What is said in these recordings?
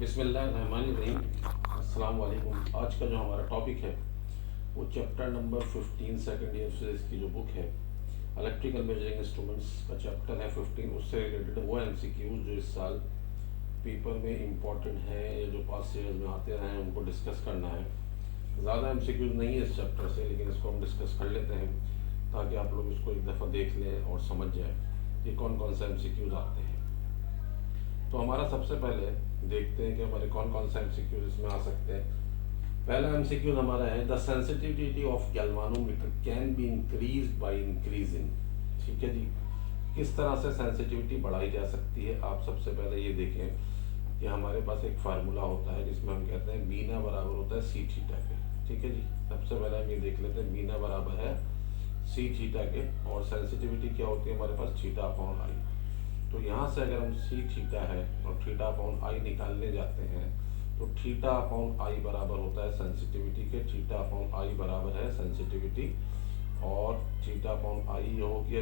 बिस्मिल्लाहिर्रहमानिर्रहीम। अस्सलाम वालेकुम। आज का जो हमारा टॉपिक है वो chapter number 15 second year physics की जो बुक है इलेक्ट्रिकल मेजरिंग इंस्ट्रूमेंट्स का चैप्टर है 15। उससे रिलेटेड वो एमसीक्यूज जो इस साल पेपर में इम्पॉर्टेंट है या जो पास ईयर्स में आते रहे हैं उनको डिस्कस करना है। ज़्यादा एमसीक्यूज नहीं है इस चैप्टर से, लेकिन इसको हम डिस्कस कर लेते हैं ताकि आप लोग इसको एक दफ़ा देख लें और समझ जाएं कि कौन कौन सा एमसीक्यूज आते हैं। तो हमारा सबसे पहले देखते हैं कि हमारे कौन कौन सा एमसीक्यूज इसमें आ सकते हैं। पहला एमसीक्यूज हमारा है the sensitivity of galvanometer can be increase by increasing. ठीक है जी, किस तरह से सेंसिटिविटी बढ़ाई जा सकती है। आप सबसे पहले ये देखें कि हमारे पास एक फार्मूला होता है जिसमें हम कहते हैं बीना बराबर होता है सी थीटा के। ठीक है जी, सबसे पहले हम ये देख लेते हैं बीना बराबर है सी थीटा के और सेंसिटिविटी क्या होती है हमारे पास थीटा अपॉन आई। तो यहाँ से अगर हम सी थीटा है और थीटा अपॉन आई निकालने जाते हैं तो थीटा अपॉन आई बराबर होता है सेंसिटिविटी के। थीटा अपॉन आई बराबर है सेंसिटिविटी और थीटा अपॉन आई ये हो गया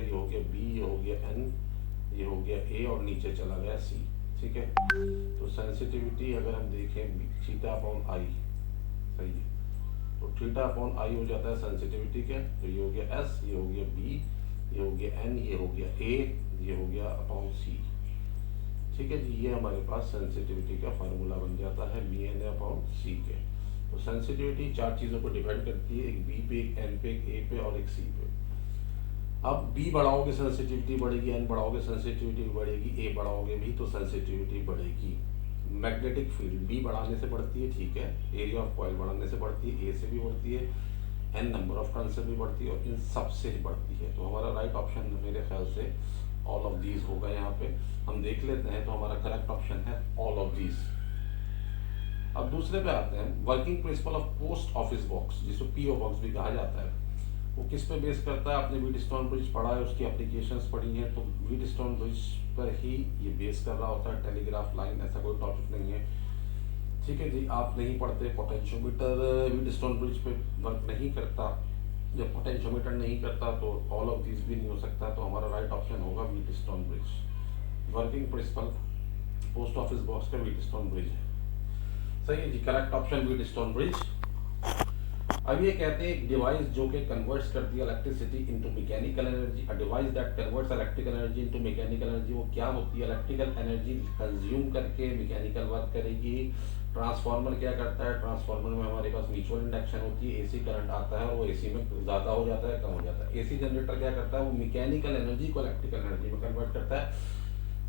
बी, ये हो गया एन, ये हो गया ए और नीचे चला गया सी। ठीक है, तो सेंसिटिविटी अगर हम देखें थीटा अपॉन आई, सही है, तो थीटा अपॉन आई हो जाता है सेंसिटिविटी के। तो ये हो गया एस, ये हो गया बी, ये हो गया एन, ये हो गया ए, ये हो गया अपॉन सी। ठीक है जी, ये हमारे पास सेंसिटिविटी का फार्मूला बन जाता है बी एन अपॉन सी के। तो सेंसिटिविटी चार चीज़ों को डिपेंड करती है, एक बी पे, एक एन पे, एक ए पे और एक सी पे। अब बी बढ़ाओगे सेंसिटिविटी बढ़ेगी, एन बढ़ाओगे सेंसिटिविटी बढ़ेगी, ए बढ़ाओगे भी तो सेंसिटिविटी बढ़ेगी। मैग्नेटिक फील्ड बी बढ़ाने से बढ़ती है, ठीक है, एरिया ऑफ कॉइल बढ़ाने से बढ़ती है, ए से भी बढ़ती है, एन नंबर ऑफ टर्न से भी बढ़ती है और इन सब से बढ़ती है। तो हमारा राइट ऑप्शन मेरे ख्याल से ऑल ऑफ दीज होगा। यहाँ पे हम देख लेते हैं तो हमारा करेक्ट ऑप्शन है ऑल ऑफ दीज। अब दूसरे पे आते हैं, working principle of post office box, जिसको पीओ बॉक्स भी कहा जाता है, वो किस पे बेस करता है। आपने व्हीटस्टोन ब्रिज पढ़ा है, उसकी एप्लीकेशंस पढ़ी हैं, तो व्हीटस्टोन ब्रिज पर ही ये बेस कर रहा होता है। टेलीग्राफ लाइन ऐसा कोई टॉपिक नहीं है। ठीक है जी, आप नहीं पढ़ते पोटेंशियोमीटर व्हीटस्टोन ब्रिज पे वर्क नहीं करता, जब पोटेंशियोमीटर नहीं करता तो ऑल ऑफ दिस भी नहीं हो सकता। तो हमारा राइट ऑप्शन होगा Wheatstone bridge. Working principle post office box का व्हीटस्टोन ब्रिज है, सही है जी, करेक्ट ऑप्शन व्हीटस्टोन ब्रिज। अब ये कहते हैं एक डिवाइस जो कि कन्वर्ट्स करती है electricity into mechanical energy. A device that converts electrical energy into mechanical energy, वो क्या होती है, इलेक्ट्रिकल एनर्जी कंज्यूम करके मैकेनिकल वर्क करेगी। ट्रांसफार्मर क्या करता है, ट्रांसफार्मर में हमारे पास म्यूचुअल इंडक्शन होती है, एसी करंट आता है और वो एसी में ज़्यादा हो जाता है, कम हो जाता है। एसी जनरेटर क्या करता है, वो मैकेनिकल एनर्जी को इलेक्ट्रिकल एनर्जी में कन्वर्ट करता है,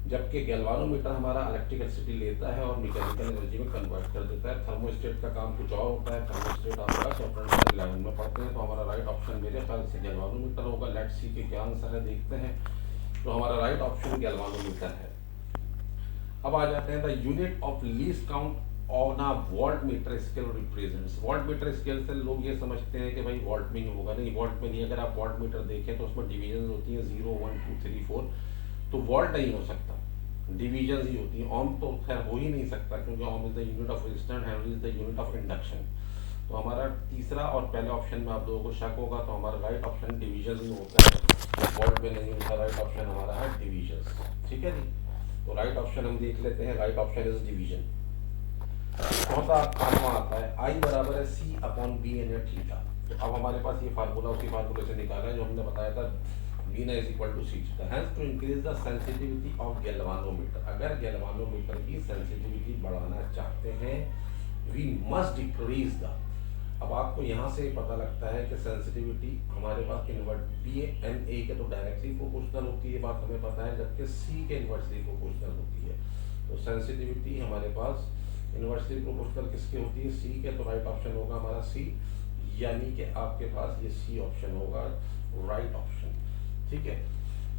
जबकि गैल्वानोमीटर हमारा इलेक्ट्रिकल सिटी लेता है और मैकेनिकल एनर्जी में कन्वर्ट कर देता है। थर्मोस्टेट का काम कुछ और होता है। थर्मोस्टेट आपका चैप्टर नंबर 11 में पढ़ते हैं। तो हमारा राइट ऑप्शन मेरे ख्याल से गैल्वानोमीटर होगा। लेट सी के क्या आंसर है देखते हैं। तो हमारा राइट ऑप्शन गैल्वानोमीटर है। अब आ जाते हैं the unit of least count on a volt meter scale represents. Volt meter scale से लोग ये समझते हैं कि भाई वोल्ट में ही होगा, नहीं, वोल्ट में नहीं। अगर आप वोल्ट मीटर देखें तो उसमें डिवीजन होती है 0, 1, 2, 3, 4, तो वोल्ट नहीं हो सकता, डिवीजन ही होती है। ओम तो खैर हो ही नहीं सकता क्योंकि ohm is the unit of resistance, henry is the unit of induction. तो हमारा तीसरा और पहले ऑप्शन में आप लोगों को शक होगा, तो हमारा राइट ऑप्शन डिवीजन ही होता है, वोल्ट में नहीं होता। राइट ऑप्शन हमारा है डिवीजन। ठीक है जी, तो राइट ऑप्शन हम देख लेते हैं, राइट ऑप्शन इज डिवीजन। चौथा फार्मूला आता है आई बराबर है सी अपॉन बी एन थीटा। तो अब हमारे पास ये फार्मूला उसी फार्मूले से निकाला है जो हमने बताया था, बीना is equal to C theta. Hence to increase the sensitivity of galvanometer, अगर गैल्वानोमीटर की सेंसिटिविटी बढ़ाना चाहते हैं, वी मस्ट डिक्रीज द। अब आपको यहाँ से पता लगता है कि सेंसिटिविटी हमारे पास इन्वर्ट बी एन ए के तो डायरेक्टली प्रोपोर्शनल होती है, बात हमें पता है, जबकि सी के इन्वर्सली प्रोपोर्शनल होती है। तो सेंसिटिविटी हमारे पास इन्वर्सली प्रोपोर्शनल किसके होती है, सी के। तो राइट ऑप्शन होगा हमारा सी, यानी कि आपके पास ये सी ऑप्शन होगा राइट ऑप्शन। ठीक है,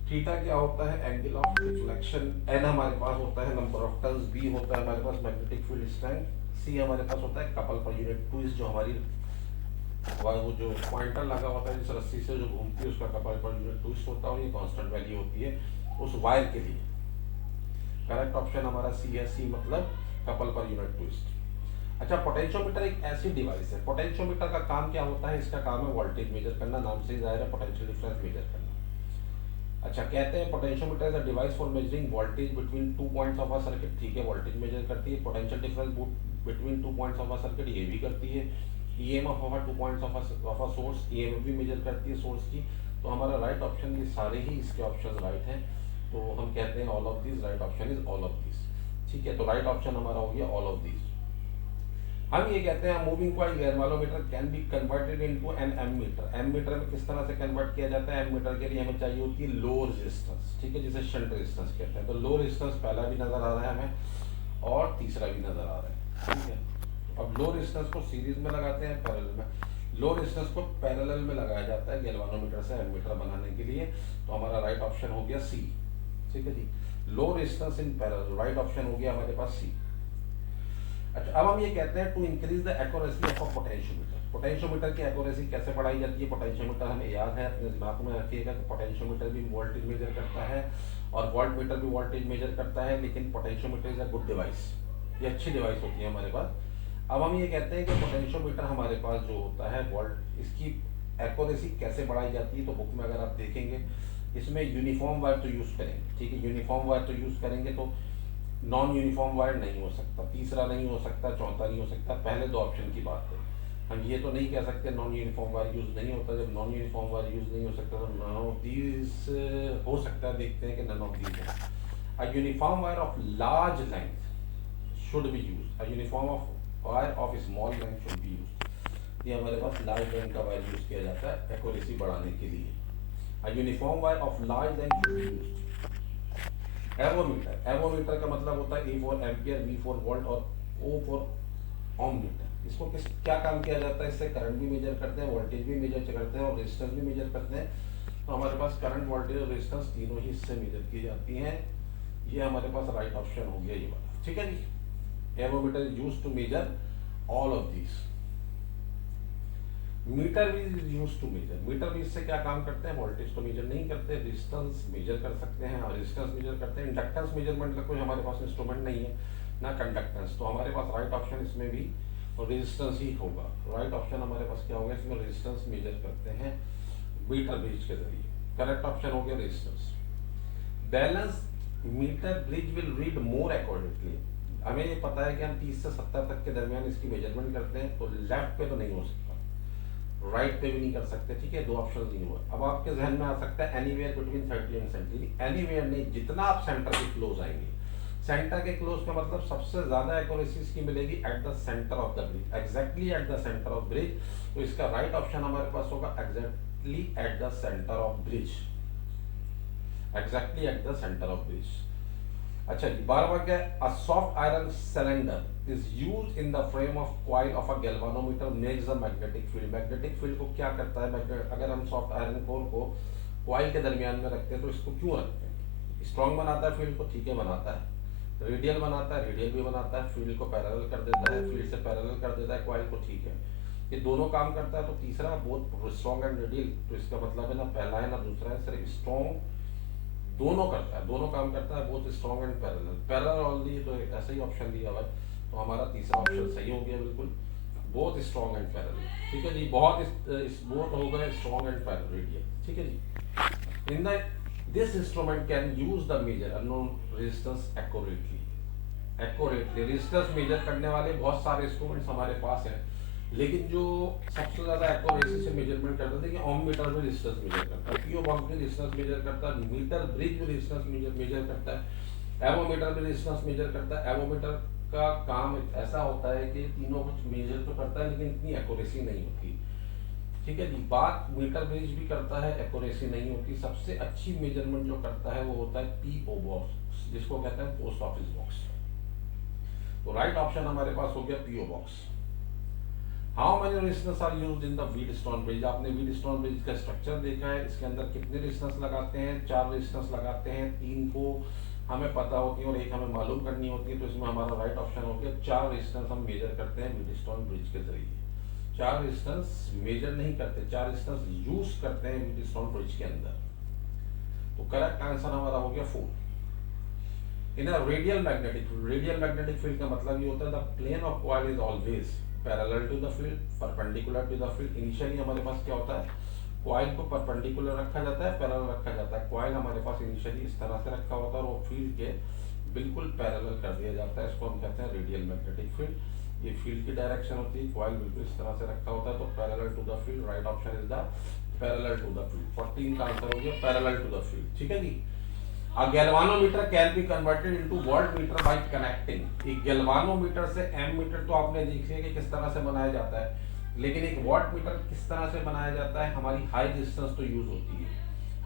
थीटा क्या होता है, एंगल ऑफ रिफ्लेक्शन। एन हमारे पास होता है नंबर ऑफ टर्न्स, बी होता है हमारे पास मैग्नेटिक फील्ड स्ट्रेंथ, सी हमारे पास होता है कपल पर यूनिट ट्विस्ट, जो हमारी वो जो पॉइंटर लगा होता है जिस रस्सी से जो घूमती है उसका कपल पर यूनिट ट्विस्ट होता है और ये कांस्टेंट वैल्यू होती है उस वायर के लिए। करेक्ट ऑप्शन हमारा सी है, सी मतलब कपल पर यूनिट ट्विस्ट। अच्छा, पोटेंशियोमीटर एक ऐसी डिवाइस है, पोटेंशियोमीटर का काम क्या होता है, इसका काम है वोल्टेज मेजर करना, नाम से ही जाहिर है, पोटेंशियल डिफरेंस मेजर करना। अच्छा, कहते हैं potentiometer is a device for measuring voltage between 2 points of a circuit. ठीक है, वोल्टेज मेजर करती है। Potential difference between 2 points of a circuit ये भी करती है। EMF of 2 points of a source, EMF भी मेजर करती है सोर्स की। तो हमारा राइट ऑप्शन, ये सारे ही इसके ऑप्शन राइट हैं। तो हम कहते हैं all of this, right option is all of this. ठीक है, तो राइट ऑप्शन हमारा हो गया ऑल ऑफ दिस। हम ये कहते हैं moving coil galvanometer can be converted into an ammeter. Ammeter में किस तरह से कन्वर्ट किया जाता है? एमीटर के लिए हमें चाहिए होती है लो रेजिस्टेंस। ठीक है, जिसे शंट रेजिस्टेंस कहते हैं। तो लो रेजिस्टेंस पहला भी नजर आ रहा है हमें और तीसरा भी नजर आ रहा है। ठीक है, अब लो रेजिस्टेंस को सीरीज में लगाते हैं, पैरेलल में। लो रेजिस्टेंस को पैरेलल में लगाया जाता है गैल्वानोमीटर से एमीटर बनाने के लिए। तो हमारा राइट ऑप्शन हो गया सी। ठीक है जी, low resistance in parallel, right option हो गया हमारे पास सी। अच्छा, अब हम ये कहते हैं to increase the accuracy of a potentiometer. Potentiometer की एक्यूरेसी कैसे बढ़ाई जाती है? पोटेंशियोमीटर हमें याद है, अपने दिमाग में रखिएगा कि पोटेंशियोमीटर भी वोल्टेज मेजर करता है और वोल्टमीटर भी वोल्टेज मेजर करता है, लेकिन potentiometer is a good device. ये अच्छी डिवाइस होती है हमारे पास। अब हम ये कहते हैं कि पोटेंशियोमीटर हमारे पास जो होता है वोल्ट, इसकी एक्यूरेसी कैसे बढ़ाई जाती है? तो बुक में अगर आप देखेंगे, इसमें यूनिफॉर्म वायर तो यूज़ करेंगे। ठीक है, यूनिफॉर्म वायर तो यूज़ करेंगे, तो नॉन यूनिफॉर्म वायर नहीं हो सकता, तीसरा नहीं हो सकता, चौथा नहीं हो सकता। पहले दो ऑप्शन की बात है। हम ये तो नहीं कह सकते नॉन यूनिफॉर्म वायर यूज़ नहीं होता। जब नॉन यूनिफॉर्म वायर यूज़ नहीं हो सकता तो नन ऑफ दीज हो सकता है। देखते हैं कि नन ऑफ दीज है। A uniform wire of large length should be use, a uniform of wire of small length should be use. ये हमारे पास लार्ज लेंथ का वायर यूज़ किया जाता है एक्यूरेसी बढ़ाने के लिए। A uniform wire of large length should be use. Avometer, avometer का मतलब होता है A for ampere, V for volt और ओ फॉर ओम मीटर। इसको किस क्या काम किया जाता है? इससे करंट भी मेजर करते हैं, वोल्टेज भी मेजर करते हैं और रेजिस्टेंस भी मेजर करते हैं। तो हमारे पास करंट, वोल्टेज और रेजिस्टेंस तीनों ही इससे मेजर की जाती हैं। ये हमारे पास राइट ऑप्शन हो गया ये वाला। ठीक है जी, avometer is used to measure all of these. Meter भी यूज टू मेजर, मीटर भी इससे क्या काम करते हैं? वोल्टेज तो मेजर नहीं करते, रेजिस्टेंस मेजर कर सकते हैं, रेजिस्टेंस मेजर करते हैं। इंडक्टेंस मेजरमेंट का कोई हमारे पास इंस्ट्रूमेंट नहीं है, ना कंडक्टेंस। तो हमारे पास राइट ऑप्शन इसमें भी रेजिस्टेंस ही होगा। राइट ऑप्शन हमारे पास क्या होगा? इसमें रेजिस्टेंस मेजर करते हैं मीटर ब्रिज के जरिए। करेक्ट ऑप्शन हो गया resistance. Balance metre bridge will read more accurately. हमें ये पता है कि हम 30 से 70 तक के दरमियान इसकी मेजरमेंट करते हैं, तो लेफ्ट पे तो नहीं हो सकता, राइट पे भी नहीं कर सकते। ठीक है, दो ऑप्शन नहीं हुआ। अब आपके जहन में आ सकता है एनीवेयर बिटवीन 30 एंड 70। एनीवेयर नहीं, जितना आप सेंटर के क्लोज आएंगे। सेंटर के क्लोज का मतलब सबसे ज्यादा एक्यूरेसी इसकी मिलेगी at the centre of the bridge, exactly at the centre of bridge. तो इसका राइट ऑप्शन हमारे पास होगा exactly at the centre of bridge, exactly at the centre of bridge. अच्छा जी, 12वां क्या है? A soft iron cylinder is used in the frame of coil of a galvanometer makes a magnetic field. Magnetic field को क्या करता है? अगर हम soft iron core को कॉइल के दरमियान में रखते हैं तो इसको क्यों रखते हैं? स्ट्रॉन्ग बनाता है फील्ड को, ठीक है बनाता है। रेडियल बनाता है, रेडियल भी बनाता है। फील्ड को पैरेलल कर देता है, फील्ड से पैरेलल कर देता है कॉइल को, ठीक है। ये दोनों काम करता है। तो तीसरा बोथ स्ट्रॉन्ग एंड रेडियल, तो इसका मतलब है ना पहला है ना दूसरा है, सिर्फ स्ट्रॉन्ग दोनों करता है, दोनों काम करता है, both strong and parallel. Parallel already तो ऐसा ही ऑप्शन दिया हुआ है, तो हमारा तीसरा ऑप्शन सही हो गया बिल्कुल, बोथ स्ट्रॉन्ग एंड पैरेलल। ठीक है जी, बोथ हो गए स्ट्रॉन्ग एंड पैरेलल रेडियल। ठीक है जी, in the this instrument can use the measure unknown resistance accurately. Accurately resistance measure करने वाले बहुत सारे इंस्ट्रूमेंट्स हमारे पास हैं, लेकिन जो सबसे ज्यादा एक्यूरेसी से मेजरमेंट करते थे कि ओम मीटर भी रेजिस्टेंस मेजर करता है, पीओ बॉक्स भी रेजिस्टेंस मेजर करता है, मीटर ब्रिज भी रेजिस्टेंस मेजर करता है, एवोमीटर भी रेजिस्टेंस मेजर करता है। एवोमीटर का काम ऐसा होता है कि तीनों कुछ मेजर तो करता है लेकिन इतनी एक्यूरेसी नहीं होती। ठीक है जी, बात मीटर ब्रिज भी करता है, एक्यूरेसी नहीं होती। सबसे अच्छी मेजरमेंट जो करता है वो होता है पीओ बॉक्स, जिसको कहते हैं पोस्ट ऑफिस बॉक्स। तो राइट ऑप्शन हमारे पास हो गया PO box. How many resistance R used in the Wheatstone bridge? आपने व्हीटस्टोन ब्रिज का स्ट्रक्चर देखा है, इसके अंदर कितने रेजिस्टेंस लगाते हैं? 4 रेजिस्टेंस लगाते हैं, 3 को हमें पता होती है और 1 हमें मालूम करनी होती है। तो इसमें हमारा राइट ऑप्शन हो गया 4 रेजिस्टेंस हम मेजर करते हैं व्हीटस्टोन ब्रिज के जरिए। 4 रेजिस्टेंस मेजर नहीं करते, 4 रेजिस्टेंस यूज करते हैं व्हीटस्टोन ब्रिज के अंदर। तो करेक्ट आंसर हमारा हो गया 4। In a radial magnetic field का मतलब ये होता है the plane of coil is always parallel to the field, perpendicular to the field. Initially हमारे पास क्या होता है? कॉइल को परपेंडिकुलर रखा जाता है, पैरेलल रखा जाता है। कॉइल हमारे पास इनिशियली इस तरह से रखा होता है और वो फील्ड के बिल्कुल पैरेलल कर दिया जाता है, इसको हम कहते हैं रेडियल मैग्नेटिक फील्ड। ये फील्ड की डायरेक्शन होती है, कॉइल बिल्कुल इस तरह से रखा होता है, तो parallel to the field, right option is the parallel to the field. 14 का आंसर हो गया पैरेलल टू द फील्ड, ठीक है जी। A galvanometer can be converted into voltmeter by connecting। एक गैल्वानोमीटर से एमीटर तो आपने देख लिया कि किस तरह से बनाया जाता है, लेकिन एक वॉटमीटर किस तरह से बनाया जाता है। हमारी हाई रेजिस्टेंस तो यूज होती है,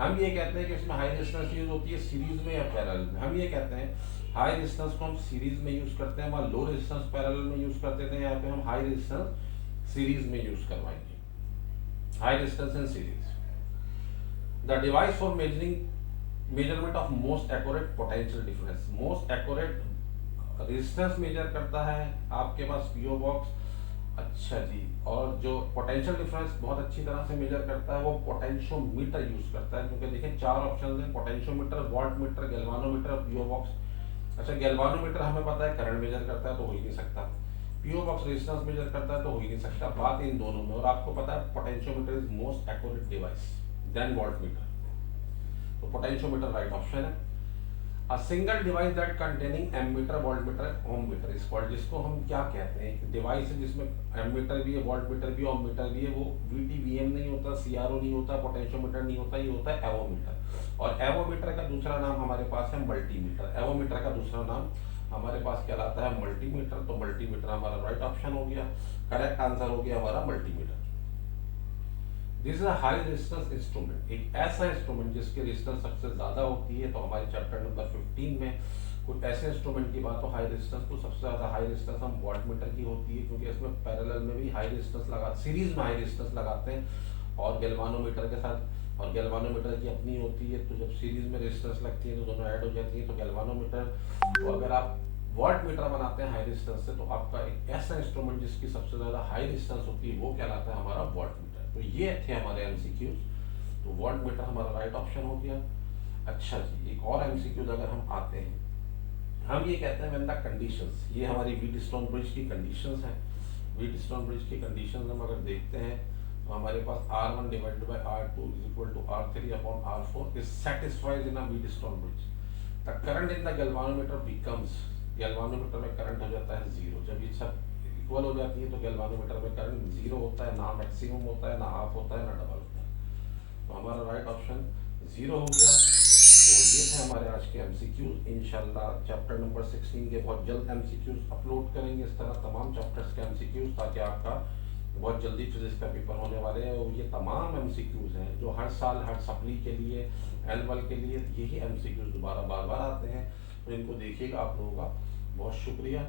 हम ये कहते हैं कि इसमें हाई रेजिस्टेंस यूज होती है सीरीज में या पैरेलल में। हम ये कहते हैं हाई रेजिस्टेंस को हम सीरीज में यूज करते हैं, हमारा लो रेजिस्टेंस पैरेलल में यूज करते थे, यहाँ पे हम हाई रेजिस्टेंस सीरीज में यूज करवाएंगे, high resistance in series. The device for measurement of most accurate potential difference. Most accurate resistance measure करता है आपके पास पीओ बॉक्स, अच्छा जी। और जो पोटेंशियल डिफरेंस बहुत अच्छी तरह से मेजर करता है वो पोटेंशियोमीटर यूज करता है, क्योंकि देखिए 4 ऑप्शन हैं, potentiometer, voltmeter, galvanometer, PO box. अच्छा, गैल्वानोमीटर हमें पता है करंट मेजर करता है तो हो ही नहीं सकता, पीओ बॉक्स रेजिस्टेंस मेजर करता है तो हो ही नहीं सकता, बात इन दोनों में। और आपको पता है potentiometer is most accurate device then voltmeter, तो पोटेंशियोमीटर राइट ऑप्शन है। A single device that containing ammeter, voltmeter, ohmmeter is called, जिसको हम क्या कहते हैं, एक डिवाइस है जिसमें एमीटर भी है, वोल्टमीटर भी है, ओहममीटर भी है। वो VTVM नहीं होता, CRO नहीं होता, पोटेंशियोमीटर नहीं होता, ये होता है एवोमीटर। और एवोमीटर का दूसरा नाम हमारे पास है मल्टीमीटर। एवोमीटर का दूसरा नाम हमारे पास कहलाता है मल्टीमीटर, तो मल्टीमीटर हमारा राइट ऑप्शन हो गया, करेक्ट आंसर हो गया हमारा multimeter. This is a high resistance instrument, एक ऐसा इंस्ट्रूमेंट जिसकी रेजिस्टेंस सबसे ज्यादा होती है। तो हमारे चैप्टर नंबर 15 में कुछ ऐसे इंस्ट्रूमेंट की बात हो हाई रेजिस्टेंस, तो सबसे ज्यादा हाई रेजिस्टेंस हम वोल्टमीटर की होती है, क्योंकि इसमें पैरेलल में भी हाई रेजिस्टेंस लगा, सीरीज में हाई रेजिस्टेंस लगाते हैं और गैल्वानोमीटर के साथ। और गैल्वानोमीटर की अपनी होती है, तो जब सीरीज में रेजिस्टेंस लगती है तो दोनों ऐड हो जाती है, तो गैल्वानोमीटर। तो अगर आप वोल्टमीटर बनाते हैं हाई रेजिस्टेंस से, तो आपका एक ऐसा इंस्ट्रूमेंट जिसकी सबसे ज्यादा हाई रेजिस्टेंस होती है वो कहलाता है हमारा वोल्टमीटर। तो ये थे हमारे एमसीक्यूज, तो वोल्टमीटर हमारा राइट ऑप्शन हो गया। अच्छा जी, एक और एमसीक्यूज अगर हम आते हैं, हम ये कहते हैं व्हेन द कंडीशंस, ये हमारी व्हीटस्टोन ब्रिज की कंडीशंस हैं। व्हीटस्टोन ब्रिज की कंडीशंस हम अगर देखते हैं तो हमारे पास R1 divided by R2 is equal to R3 upon R4 is satisfied in a Wheatstone bridge. The current in the galvanometer becomes, galvanometer में करंट हो जाता है जीरो। जब ये सब इक्वल हो जाती है तो गैल्वानोमीटर में करंट जीरो होता है, ना मैक्सिमम होता है, ना हाफ होता है, ना डबल होता है। तो हमारा राइट ऑप्शन जीरो हो गया। तो ये थे हमारे आज के एमसीक्यूज। इंशाल्लाह चैप्टर नंबर 16 के बहुत जल्द एमसीक्यूज अपलोड करेंगे, इस तरह तमाम चैप्टर्स के एमसीक्यूज, ताकि आपका बहुत जल्दी फिजिक्स का पेपर होने वाले हैं। और ये तमाम एमसीक्यूज हैं जो हर साल हर सप्ली के लिए, एनुअल के लिए यही एमसीक्यूज दोबारा बार बार आते हैं, तो इनको देखिएगा आप लोगों का बहुत शुक्रिया।